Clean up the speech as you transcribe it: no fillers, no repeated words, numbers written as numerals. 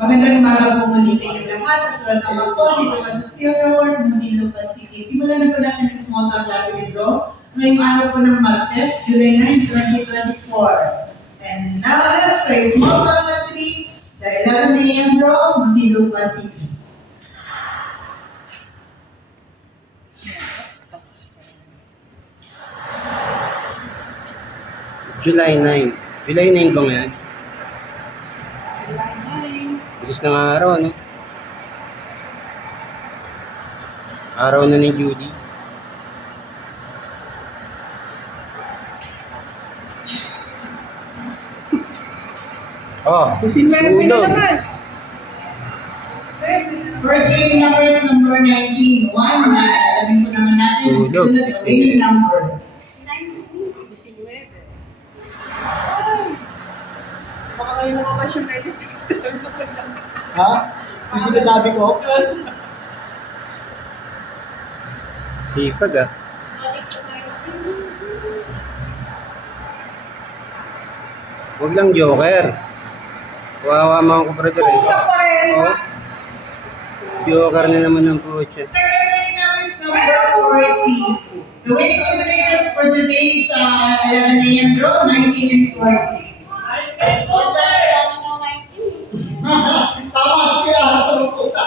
Magandang umaga po muli sa inyo lahat at welcome po dito pa sa Sierra World, Muntinlupa City. Simulan na po natin yung small talk lottery draw ngayong araw po ng Martes, July 9, 2024. And now let's play small talk lottery, the 11 a.m. draw, Muntinlupa City. July 9. July 9 ba ngayon? July 9. Bilis ng araw, ano? Araw na ni Judy. Oh, Kusinwerte na tulog. naman. First winning number is number 19, 1, na alamin po naman natin ang Tulog. susunod na winning number. 19. Ay! Baka ngayon lumabas yung 93. Ha? Yung sinasabi ko? Sipag ah. Huwag lang joker. Kawawa mga kapatid eh. Puta pa rin! Oh. Joker na naman ng pucha. Second winning number is number 40. The winning combinations for today is 11 a.m. draw, 19 and 40. Tama si kaya ako ng puta.